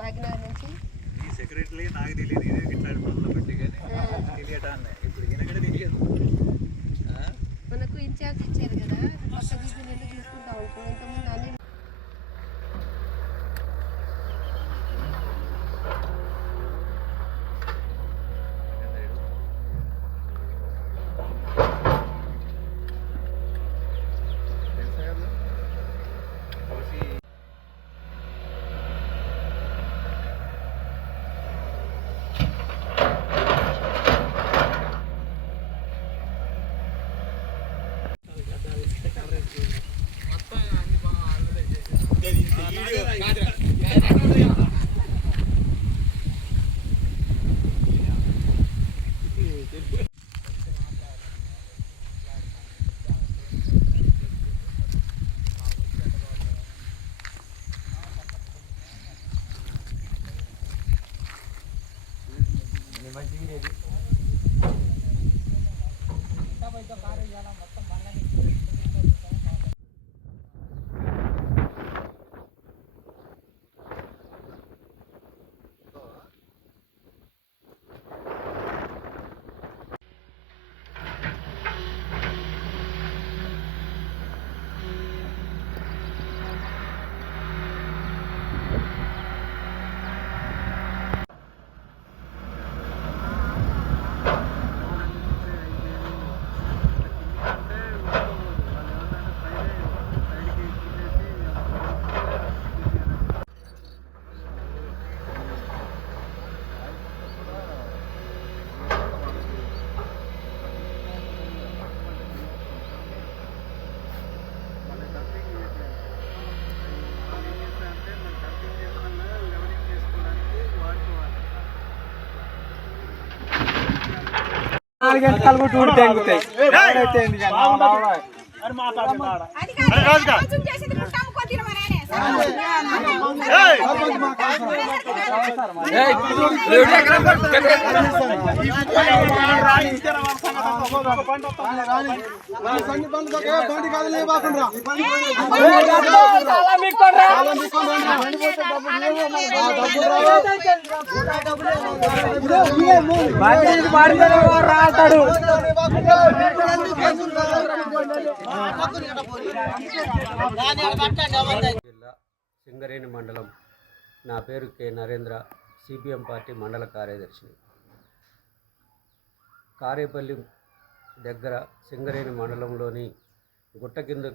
భాగ్యనగర్ నుంచి. ఈ సెక్రటరీ నాకు తెలియదు, ఇదే ఇట్లాంటి పనులు పెట్టి కానీ తెలియటాన్ని ఇప్పుడు ఈయనక్కడ తెలియదు. మనకు ఇన్ఛార్జ్ ఇచ్చారు కదా, కొత్త వీధులు ఎందుకు చూసుకుంటా ఉంటాం. ఇంతకుముందు అన్ని సింగరేణి మండలం. నా పేరు కె నరేంద్ర, సిపిఎం పార్టీ మండల కార్యదర్శిని. కారేపల్లి దగ్గర సింగరేణి మండలంలోని గుట్ట కింద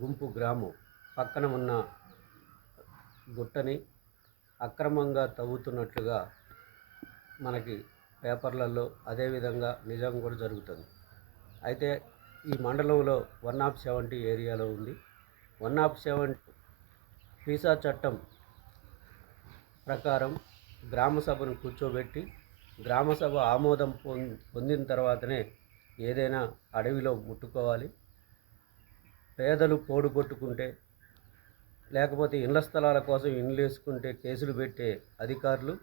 గుంపు గ్రామం పక్కన ఉన్న గుట్టని అక్రమంగా తవ్వుతున్నట్లుగా మనకి పేపర్లలో అదేవిధంగా నిజం కూడా జరుగుతుంది. అయితే ఈ మండలంలో 170 ఏరియాలో ఉంది. 170 ఫీసా చట్టం ప్రకారం గ్రామసభను కూర్చోబెట్టి గ్రామసభ ఆమోదం పొందిన తర్వాతనే ఏదైనా అడవిలో ముట్టుకోవాలి. పేదలు పోడుకొట్టుకుంటే లేకపోతే ఇళ్ల స్థలాల కోసం ఇండ్లు వేసుకుంటే కేసులు పెట్టే అధికారులు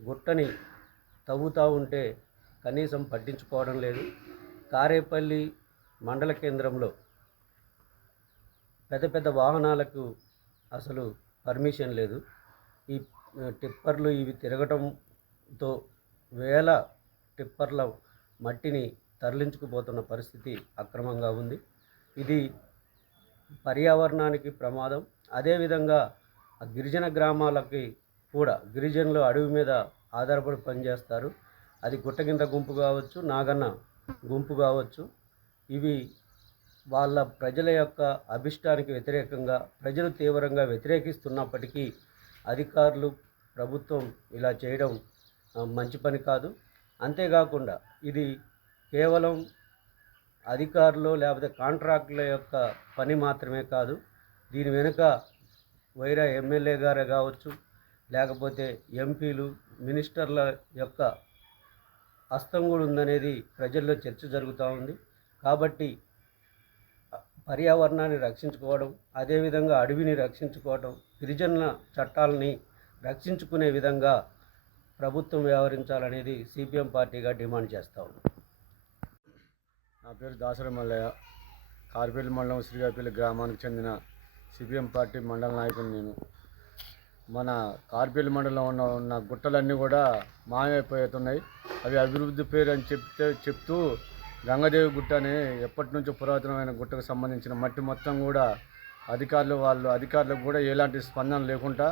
గుట్టని తవ్వుతూ ఉంటే కనీసం పట్టించుకోవడం లేదు. కారేపల్లి మండల కేంద్రంలో పెద్ద పెద్ద వాహనాలకు అసలు పర్మిషన్ లేదు. ఈ టిప్పర్లు ఇవి తిరగటంతో వేల టిప్పర్ల మట్టిని తరలించుకుపోతున్న పరిస్థితి అక్రమంగా ఉంది. ఇది పర్యావరణానికి ప్రమాదం. అదేవిధంగా గిరిజన గ్రామాలకి కూడా, గిరిజనులు అడవి మీద ఆధారపడి పనిచేస్తారు. అది గుట్టకింద గుంపు కావచ్చు, నాగన్న గుంపు కావచ్చు. ఇవి వాళ్ళ ప్రజల యొక్క అభిష్టానికి వ్యతిరేకంగా ప్రజలు తీవ్రంగా వ్యతిరేకిస్తున్నప్పటికీ అధికారులు, ప్రభుత్వం ఇలా చేయడం మంచి పని కాదు. అంతేకాకుండా ఇది కేవలం అధికారులు లేకపోతే కాంట్రాక్టుల యొక్క పని మాత్రమే కాదు. దీని వెనుక వైరా ఎమ్మెల్యే గారే కావచ్చు, లేకపోతే ఎంపీలు, మినిస్టర్ల యొక్క హస్తం కూడా ఉందనేది ప్రజల్లో చర్చ జరుగుతూ ఉంది. కాబట్టి పర్యావరణాన్ని రక్షించుకోవడం, అదేవిధంగా అడవిని రక్షించుకోవడం, గిరిజనుల చట్టాలని రక్షించుకునే విధంగా ప్రభుత్వం వ్యవహరించాలనేది సిపిఎం పార్టీగా డిమాండ్ చేస్తూ ఉంది. నా పేరు దాసరి మల్లయ్య, కారేపల్లి మండలం శ్రీకాపల్లి గ్రామానికి చెందిన సిపిఎం పార్టీ మండల నాయకుడు. నేను మన కార్పేలి మండలంలో ఉన్న గుట్టలన్నీ కూడా మాయమైపోతున్నాయి. అవి అభివృద్ధి పేరు అని చెప్తూ గంగదేవి గుట్ట అని ఎప్పటి నుంచో పురాతనమైన గుట్టకు సంబంధించిన మట్టి మొత్తం కూడా అధికారులకు కూడా ఎలాంటి స్పందన లేకుండా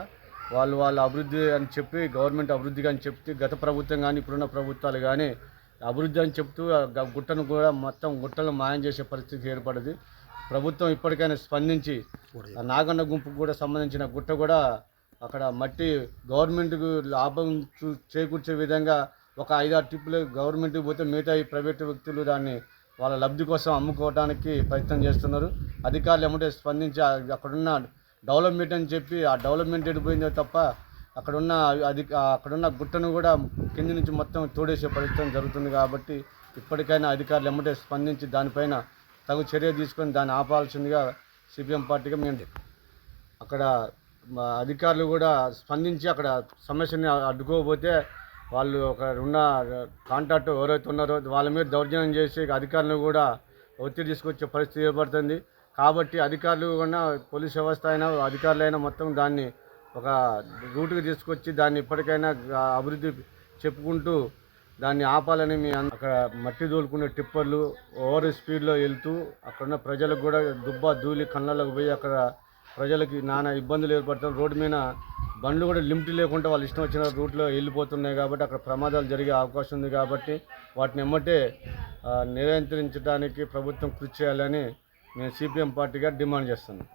వాళ్ళ అభివృద్ధి అని చెప్పి గవర్నమెంట్ అభివృద్ధిగా అని చెప్తే గత ప్రభుత్వం కానీ ఇప్పుడున్న ప్రభుత్వాలు కానీ అభివృద్ధి అని చెప్తూ గుట్టను కూడా మొత్తం గుట్టలను మాయం చేసే పరిస్థితి ఏర్పడింది. ప్రభుత్వం ఇప్పటికైనా స్పందించి ఆ నాగన్న గుంపుకు కూడా సంబంధించిన గుట్ట కూడా అక్కడ మట్టి గవర్నమెంట్కు లాభం చేకూర్చే విధంగా ఒక 5-6 ట్రిప్పులు గవర్నమెంట్కి పోతే మిగతా ఈ ప్రైవేటు వ్యక్తులు దాన్ని వాళ్ళ లబ్ధి కోసం అమ్ముకోవడానికి ప్రయత్నం చేస్తున్నారు. అధికారులు ఏమంటే స్పందించి అక్కడున్న డెవలప్మెంట్ అని చెప్పి ఆ డెవలప్మెంట్ ఎడిపోయిందో తప్ప అక్కడున్న గుట్టను కూడా కింది నుంచి మొత్తం తోడేసే పరిస్థితి జరుగుతుంది. కాబట్టి ఇప్పటికైనా అధికారులు ఏమంటే స్పందించి దానిపైన తగు చర్య తీసుకొని దాన్ని ఆపాల్సిందిగా సిపిఎం పార్టీగా మేము అక్కడ అధికారులు కూడా స్పందించి అక్కడ సమస్యని అడ్డుకోకపోతే వాళ్ళు అక్కడ ఉన్న కాంట్రాక్టర్ ఎవరైతే ఉన్నారో వాళ్ళ మీద దౌర్జన్యం చేసి అధికారులను కూడా ఒత్తిడి తీసుకొచ్చే పరిస్థితి ఏర్పడుతుంది. కాబట్టి అధికారులు కూడా పోలీస్ వ్యవస్థ అయినా అధికారులైనా మొత్తం దాన్ని ఒక రూట్కి తీసుకొచ్చి దాన్ని ఇప్పటికైనా అభివృద్ధి చెప్పుకుంటూ దాన్ని ఆపాలని అక్కడ మట్టి దోలుకునే టిప్పర్లు ఓవర్ స్పీడ్లో వెళ్తూ అక్కడున్న ప్రజలకు కూడా ధూళి కళ్ళకు పోయి అక్కడ ప్రజలకి నానా ఇబ్బందులు ఏర్పడతాయి. రోడ్డు మీద బండ్లు కూడా లిమిట్ లేకుండా వాళ్ళు ఇష్టం వచ్చిన రూట్లో వెళ్ళిపోతున్నాయి. కాబట్టి అక్కడ ప్రమాదాలు జరిగే అవకాశం ఉంది. కాబట్టి వాటిని ఎమ్మటే నియంత్రించడానికి ప్రభుత్వం కృషి చేయాలని నేను సిపిఎం పార్టీగా డిమాండ్ చేస్తున్నాను.